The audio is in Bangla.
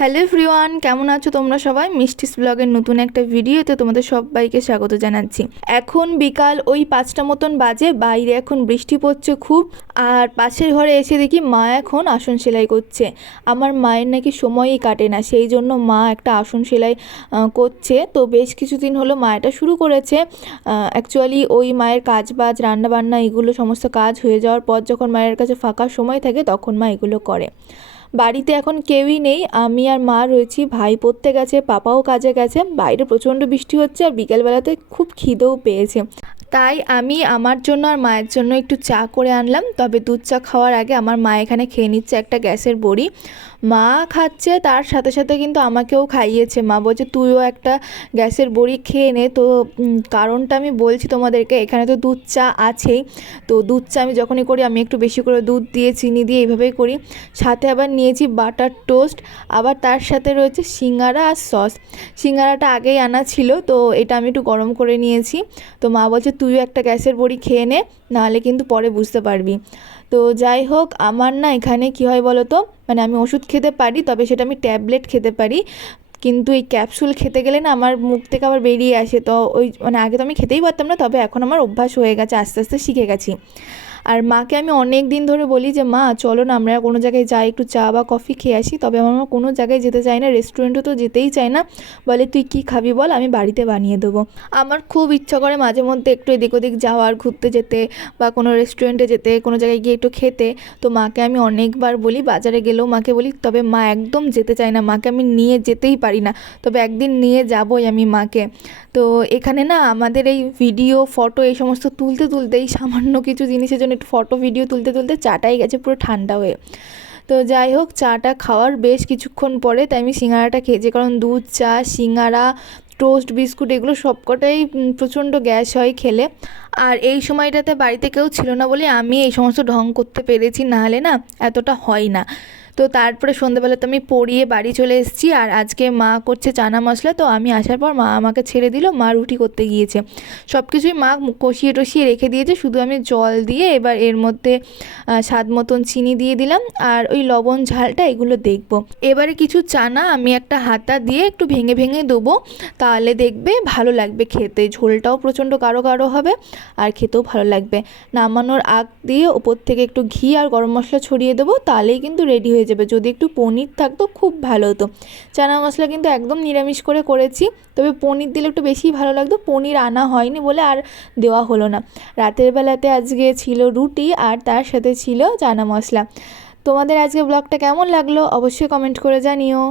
হ্যালো ফ্রিওয়ান কেমন আছো তোমরা সবাই? মিষ্টিস ব্লগের নতুন একটা ভিডিওতে তোমাদের সবাইকে স্বাগত জানাচ্ছি। এখন বিকাল ওই পাঁচটা মতন বাজে, বাইরে এখন বৃষ্টি পড়ছে খুব, আর পাশের ঘরে এসে দেখি মা এখন আসন সেলাই করছে। আমার মায়ের নাকি সময়ই কাটে না, সেই জন্য মা একটা আসন সেলাই করছে। তো বেশ কিছুদিন হলো মা এটা শুরু করেছে। অ্যাকচুয়ালি ওই মায়ের কাজ বাজ রান্না বান্না এগুলো সমস্ত কাজ হয়ে যাওয়ার পর যখন মায়ের কাছে ফাঁকা সময় থাকে তখন মা এগুলো করে। বাড়িতে এখন কেউই নেই। আমি আর মা রয়েছি ভাই পড়তে গেছে, পাপাও কাজে গেছে। বাইরে প্রচণ্ড বৃষ্টি হচ্ছে আর বিকেলবেলাতে খুব খিদেও পেয়েছে। তাই আমি আমার জন্য আর মায়ের জন্য একটু চা করে আনলাম। তবে দুধ চা খাওয়ার আগে আমার মা এখানে খেয়ে নিচ্ছে একটা গ্যাসের বড়ি। মা খাচ্ছে, তার সাথে সাথে কিন্তু আমাকেও খাইয়েছে। মা বলছে, তুইও একটা গ্যাসের বড়ি খেয়ে নে। তো কারণটা আমি বলছি তোমাদেরকে, এখানে তো দুধ চা আছেই। তো দুধ চা আমি যখনই করি, আমি একটু বেশি করে দুধ দিয়ে, চিনি দিয়ে এইভাবেই করি। সাথে আবার নিয়েছি বাটার টোস্ট, আবার তার সাথে রয়েছে সিঙ্গারা আর সস। সিঙ্গারাটা আগেই আনা ছিল, তো এটা আমি একটু গরম করে নিয়েছি। তো মা বলছে তুইও একটা গ্যাসের বড়ি খেয়ে নে, নাহলে কিন্তু পরে বুঝতে পারবি। তো যাই হোক, আমার না এখানে কি হয় বলো তো মানে আমি ওষুধ খেতে পারি, তবে সেটা আমি ট্যাবলেট খেতে পারি। কিন্তু এই ক্যাপসুল খেতে গেলে না আমার মুখ থেকে আবার বেরিয়ে আসে। তো ওই মানে আগে তো আমি খেতেই পারতাম না, তবে এখন আমার অভ্যাস হয়ে গেছে, আস্তে আস্তে শিখে গেছি। আর মাকে আমি অনেক দিন ধরে বলি যে, মা, চলো না, আমরা কোনো জায়গায় যাই, একটু চা বা কফি খেয়ে আসি। তবে আমার কোনো জায়গায় যেতে চাই না রেস্টুরেন্টও তো যেতেই চায় না। বলে, তুই কি খাবি বল, আমি বাড়িতে বানিয়ে দেবো। আমার খুব ইচ্ছা করে মাঝে মধ্যে একটু এদিক ওদিক যাওয়ার, ঘুরতে যেতে বা কোনো রেস্টুরেন্টে যেতে, কোনো জায়গায় গিয়ে একটু খেতে। তো মাকে আমি অনেকবার বলি, বাজারে গেলেও মাকে বলি, তবে মা একদম যেতে চায় না, মাকে আমি নিয়ে যেতেই পারি না। তবে একদিন নিয়ে যাবই আমি মাকে। তো এখানে না আমাদের এই ভিডিও ফটো এই সমস্ত তুলতে তুলতে এই সামান্য কিছু জিনিসের জন্য একটু ফটো ভিডিও তুলতে তুলতে চাটাই গেছে পুরো ঠান্ডা হয়ে। তো যাই হোক, চাটা খাওয়ার বেশ কিছুক্ষণ পরে তাই আমি সিঙ্গারাটা খেয়েছি। কারণ দুধ, চা, সিঙ্গারা টোস্ট বিস্কুট এগুলো সবকটাই প্রচণ্ড গ্যাস হয় খেলে। আর এই সময়টাতে বাড়িতে কেউ ছিল না বলে আমি এই সমস্ত ঢং করতে পেরেছি। নাহলে না এতটা হয় না। তো তারপরে সন্ধ্যেবেলা তো আমি পড়িয়ে বাড়ি চলে এসেছি আর আজকে মা করছে চানা মশলা। তো আমি আসার পর মা আমাকে ছেড়ে দিল, মা রুটি করতে গিয়েছে। সব কিছুই মা কষিয়ে টষিয়ে রেখে দিয়েছে, শুধু আমি জল দিয়ে এবার এর মধ্যে স্বাদ মতন চিনি দিয়ে দিলাম আর ওই লবণ ঝালটা এগুলো দেখব। এবারে কিছু চানা আমি একটা হাতা দিয়ে একটু ভেঙে ভেঙে দেবো, তাহলে দেখবে ভালো লাগবে খেতে। ঝোলটাও প্রচণ্ড কারও কারও হবে আর খেতেও ভালো লাগবে। নামানোর আগ দিয়ে ওপর থেকে একটু ঘি আর গরম মশলা ছড়িয়ে দেবো, তাহলেই কিন্তু রেডি হয়ে যাবে। যদি একটু পনির থাকতো, খুব ভালো হতো। চানা মশলা কিন্তু একদম নিরামিষ করে করেছি। তবে পনির দিলে একটু বেশি ভালো লাগতো। পনির আনা হয়নি বলে আর দেওয়া হলো না। রাতের বেলাতে আজকে ছিল রুটি আর তার সাথে ছিল চানা মশলা। তোমাদের আজকে ব্লগটা কেমন লাগল? অবশ্যই কমেন্ট করে জানিও।